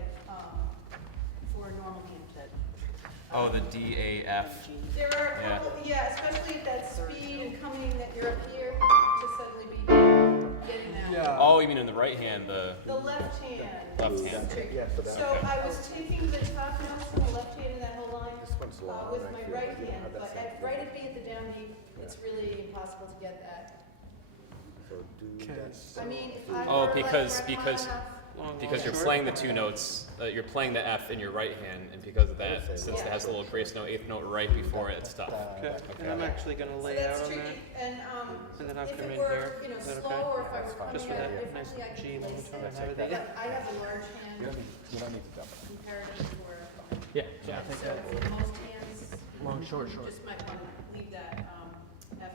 for normal hand. Oh, the D, A, F. There are a Yeah. couple, especially at that speed and coming that you're up here to suddenly be getting that. Yeah. Oh, you mean in the right hand, the The left hand. left is hand. tricky. Yeah, so that- So I was taking the top notes in the left hand in that whole line This one's long, with I my feel right like you hand, have that but same right at B at the downbeat, it's really impossible to get that. So do Okay. that. I mean, if I Oh, were because like enough, you're playing the two notes. You're playing the F in your right hand, and because of that, since it has the little grace note, eighth note right before it, it's tough. Okay, and I'm actually gonna so lay that's out on tricky, that. and then I'll if come it in were, here. Is that slow, okay? or if I were That's fine. Just coming with out that differently, I nice could G place momentum it. I have it. But I have a large hand You don't need to jump. comparative for, Yeah, I think so that. for most hands, Long, short. you just might want to leave that F out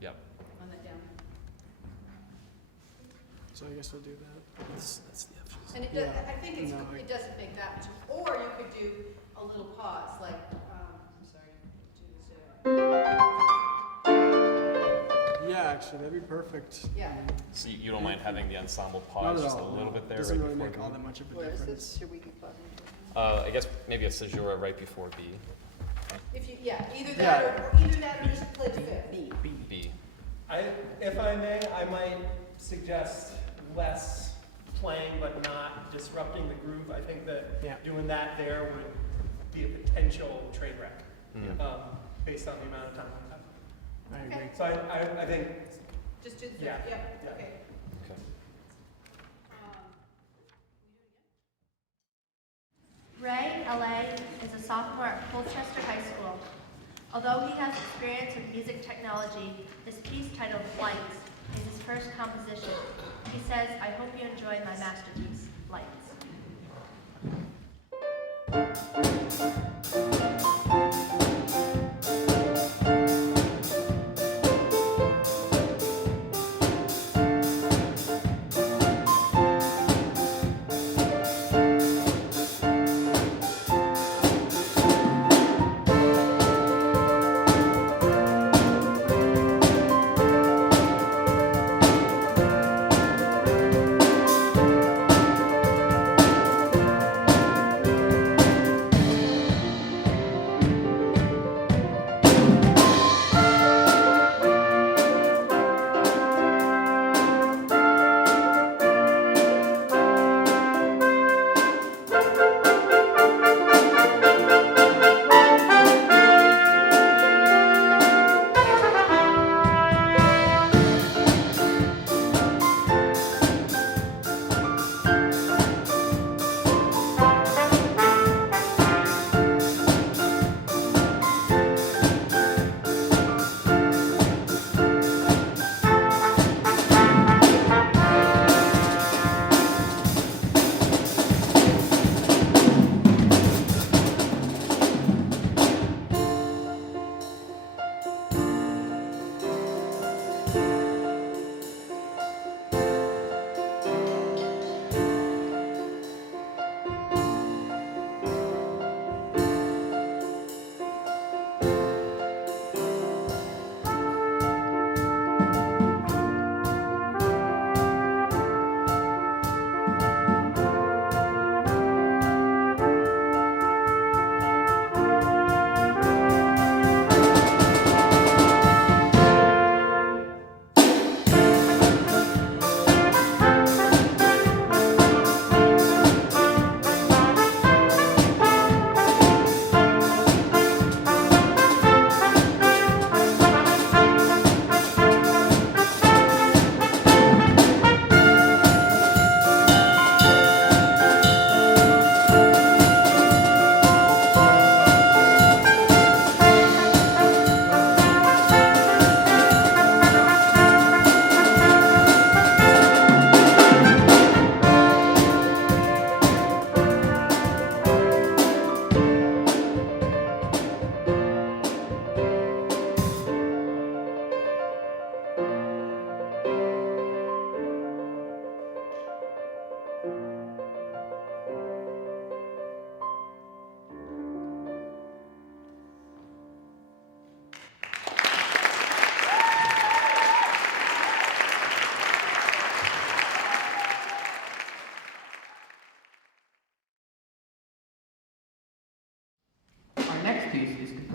Yep. on that down. So I guess we'll do that. That's the F. And it does, I think it doesn't make that much, or you could do a little pause, like, I'm sorry, do this, Yeah, actually, that'd be perfect. Yeah. So you don't mind having the ensemble Not pause at just a all. little bit there, Doesn't right really before make B? all that much of a Where is difference. this? Should we be plugging? I guess maybe a caesura right before B. If you, either that or just play fifth. B. If I may, I might suggest less playing but not disrupting the groove. I think that doing that there would be a potential train wreck based on the amount of time we have. I agree. So I think, Just do the fifth, Yeah. yep, okay. Ray, LA, is a sophomore at Colchester High School. Although he has experience with music technology, this piece titled Lights is his first composition. He says, I hope you enjoy my masterpiece, Lights.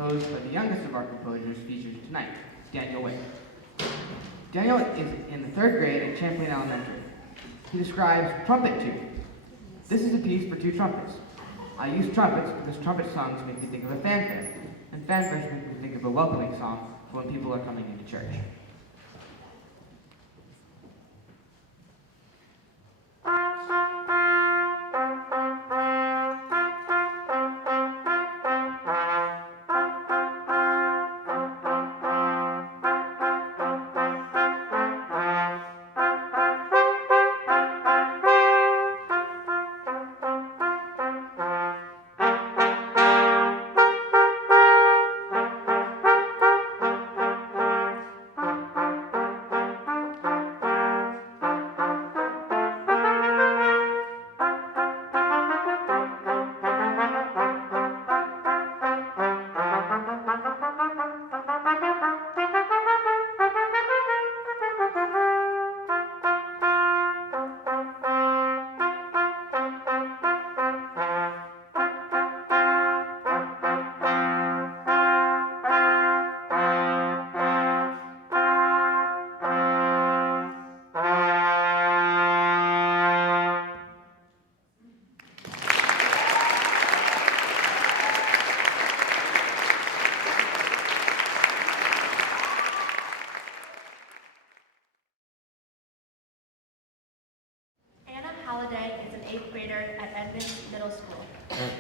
composed by the youngest of our composers featured tonight, Daniel Wick. Daniel is in the 3rd grade at Champlain Elementary. He describes Trumpet Tune. This is a piece for 2 trumpets. I use trumpets because trumpet songs make me think of a fanfare, and fanfares make me think of a welcoming song for when people are coming into church.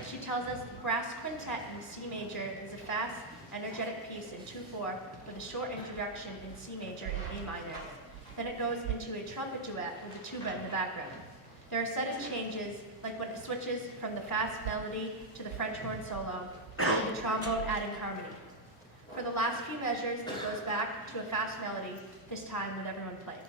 She tells us the brass quintet in C major is a fast, energetic piece in 2/4 with a short introduction in C major and A minor. Then it goes into a trumpet duet with the tuba in the background. There are sudden changes, like when it switches from the fast melody to the French horn solo, with the trombone adding harmony. For the last few measures, it goes back to a fast melody, this time with everyone playing.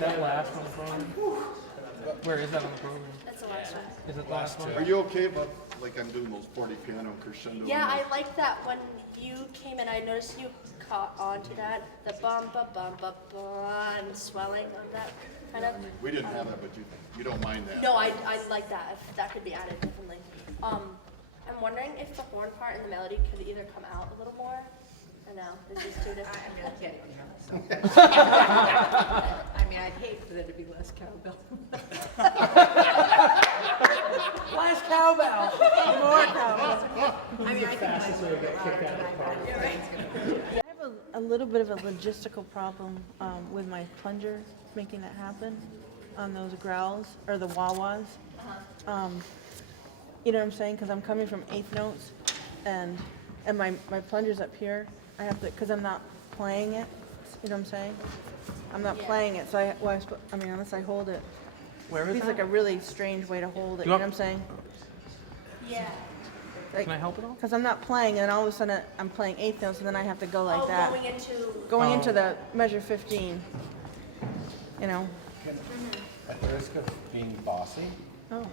That last one, where is that on the program? That's the last one. Is it the last one? Are you okay about, like I'm doing those 40 piano crescendo? Yeah, I like that when you came in, I noticed you caught on to that, the bum, ba, bum, ba, bum, swelling of that kind of. We didn't have that, but you think. You don't mind that? No, I'd like that, if that could be added, definitely. I'm wondering if the horn part and the melody could either come out a little more, or no, is this too different? I mean, I'd hate for there to be less cowbell. Less cowbell, more cowbell. I mean, I Fastest way to get kicked out of the park. I have a little bit of a logistical problem with my plunger making that happen on those growls or the wah-wahs. You know what I'm saying? Because I'm coming from eighth notes, and my plunger's up here. I have to, because I'm not playing it. You know what I'm saying? I'm not playing it, so I mean, unless I hold it. Where is It's that? like a really strange way to hold it. You You know want- what I'm saying? Yeah. Like, Can I help at all? because I'm not playing, and all of a sudden I'm playing eighth notes, and then I have to go like that. Going Going into the measure 15. You know? At the risk of being bossy, Oh.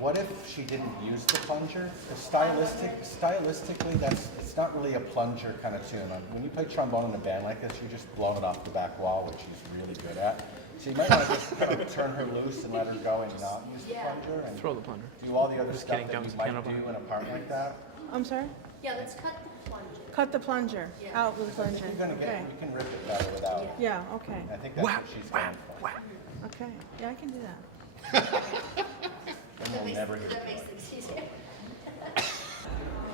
what if she didn't use the plunger? 'Cause stylistically, it's not really a plunger kind of tune. Like, when you play trombone in a band like this, you're just blowing it off the back wall, which she's really good at. So you might want to just kind of turn her loose and let her go and not use the plunger and Throw the plunger. do all the other Just stuff kidding, that jumps you the might piano do behind. in a part like that. I'm sorry? Yeah, let's cut the plunger. Cut the plunger. Out with the plunger. You're gonna Okay. you can rip it better without. Yeah, okay. I think that's what she's going for. Okay. Yeah, I can do that. And we'll never hear That it. makes things easier.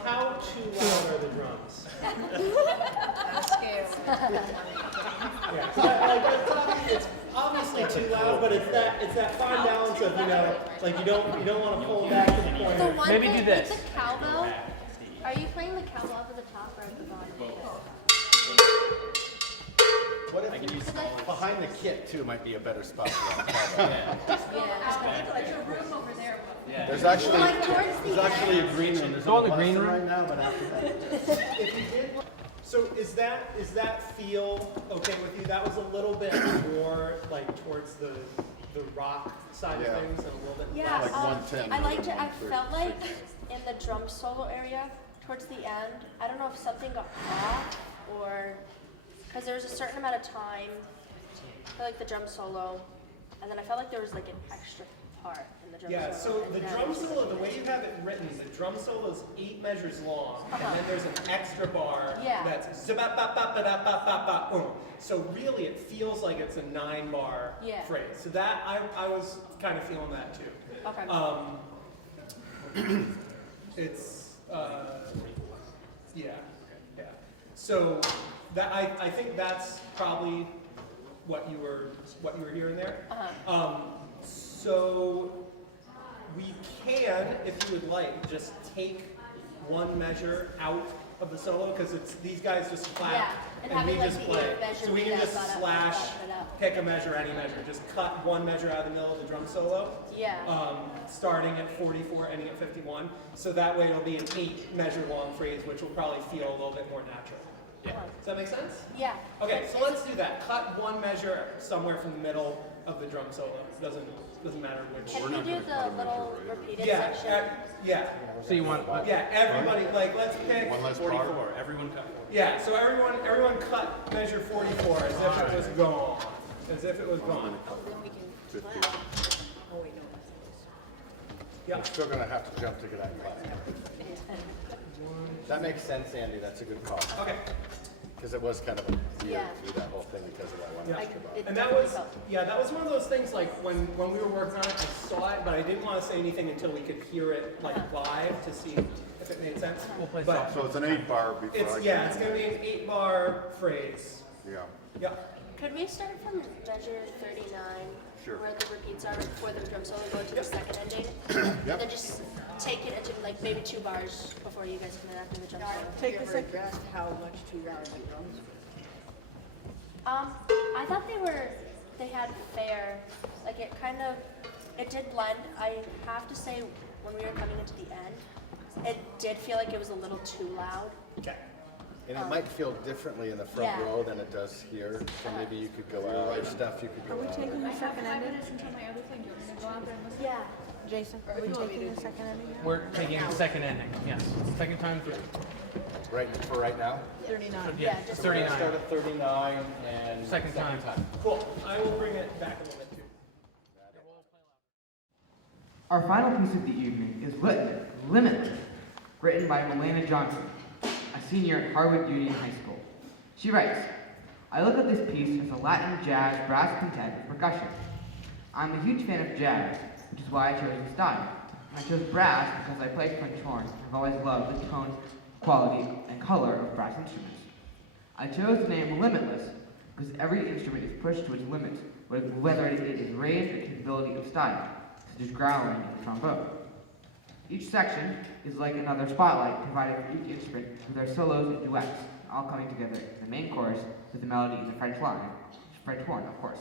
How too loud are the drums? Yeah, so it's obviously too loud, but it's that fine balance of, you know, like you don't want to pull it back to the The corner. one Maybe thing do this. with the cowbell, are you playing the cowbell up at the top or at the bottom? What if behind the kit too might be a better spot for that? There's a room over there. There's actually Like towards the there's actually a green room. There's Go in the no green lesson room. right now, but after that. If you did, so is that feel okay with you? That was a little bit more like towards the rock side Yeah. of things and a little bit Yeah, less. Like 110 I liked it. I or felt like in the drum solo area towards the end, I don't know if something got off or because there was a certain amount of time for like the drum solo, and then I felt like there was like an extra part in the drum Yeah, solo. so the and then- drum solo, the way you have it written, the drum solo is 8 measures long, and then there's an extra bar Yeah. that's zip-bap-bap-bap-bap-bap-bap-boom. So really, it feels like it's a 9-bar Yeah. phrase. So that I was kind of feeling that too. Okay. It's yeah. So that I think that's probably what you were hearing there. So we can, if you would like, just take one measure out of the solo because it's these guys just clap Yeah, and and we having, like, just the play. eighth measure So we be can that just ba-da, slash, ba-da. pick a measure, any measure. Just cut one measure out of the middle of the drum solo. Yeah. Starting at 44, ending at 51. So that way it'll be an 8 measure long phrase, which will probably feel a little bit more natural. Yeah. Does that make sense? Yeah. Okay, so let's do that. Cut one measure somewhere from the middle of the drum solo. Doesn't matter which. Can we do the little repeated Yeah, section? yeah. So you want Yeah, everybody, like, let's pick. One less 44. bar? Everyone cut 44. Yeah, so everyone cut measure 44 as if it was gone. As if it was gone. Yeah. We're still gonna have to jump to get that clap. That makes sense, Andy. That's a good call. Okay. Because it was kind of weird Yeah. to do that whole thing because of that one Yeah. extra bar. And that was, that was one of those things, like, when we were working on it, I saw it, but I didn't want to say anything until we could hear it, like, live to see if it made sense. We'll play But soft. So it's an 8-bar before it's, it's gonna be an 8-bar phrase. Yeah. Yeah. Could we start from measure 39, Sure. where the repeats are before the drum solo, go to the second ending? Yep. And then just take it into like maybe 2 bars before you guys come in after the drum solo. Take the second. How much 2 hours of drums? I thought they had fair, like it did blend. I have to say, when we were coming into the end, it did feel like it was a little too loud. Okay. And it might feel differently in the front Yeah. row than it does here. So maybe you could go out. There's stuff you could go Are we out. taking the second ending? Yeah. Jason, are we taking the second ending? now? We're taking the second ending. Yes. Second time through. Right for right now. 39. Yeah, just 39. Start at 39 and Second time. Cool. I will bring it back a little bit too. Our final piece of the evening is Limitless, written by Melena Johnson, a senior at Harwood Union High School. She writes, I look at this piece as a Latin jazz brass quintet with percussion. I'm a huge fan of jazz, which is why I chose the style. And I chose brass because I played French horn and I've always loved the tone, quality, and color of brass instruments. I chose the name Limitless because every instrument is pushed to its limits, whether it is range or capability of style, such as growling in the trombone. Each section is like another spotlight provided for each instrument with their solos and duets, all coming together in the main chorus with the melody in the French horn, of course.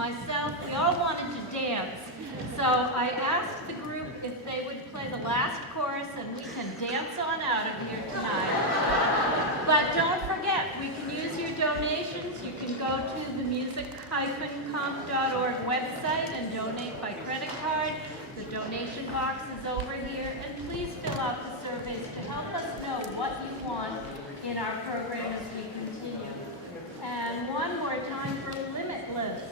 myself, we all wanted to dance. So I asked the group if they would play the last chorus and we can dance on out of here tonight. But don't forget, we can use your donations. You can go to the music-comp.org website and donate by credit card. The donation box is over here, and please fill out the surveys to help us know what you want in our program as we continue. And one more time for Limitless.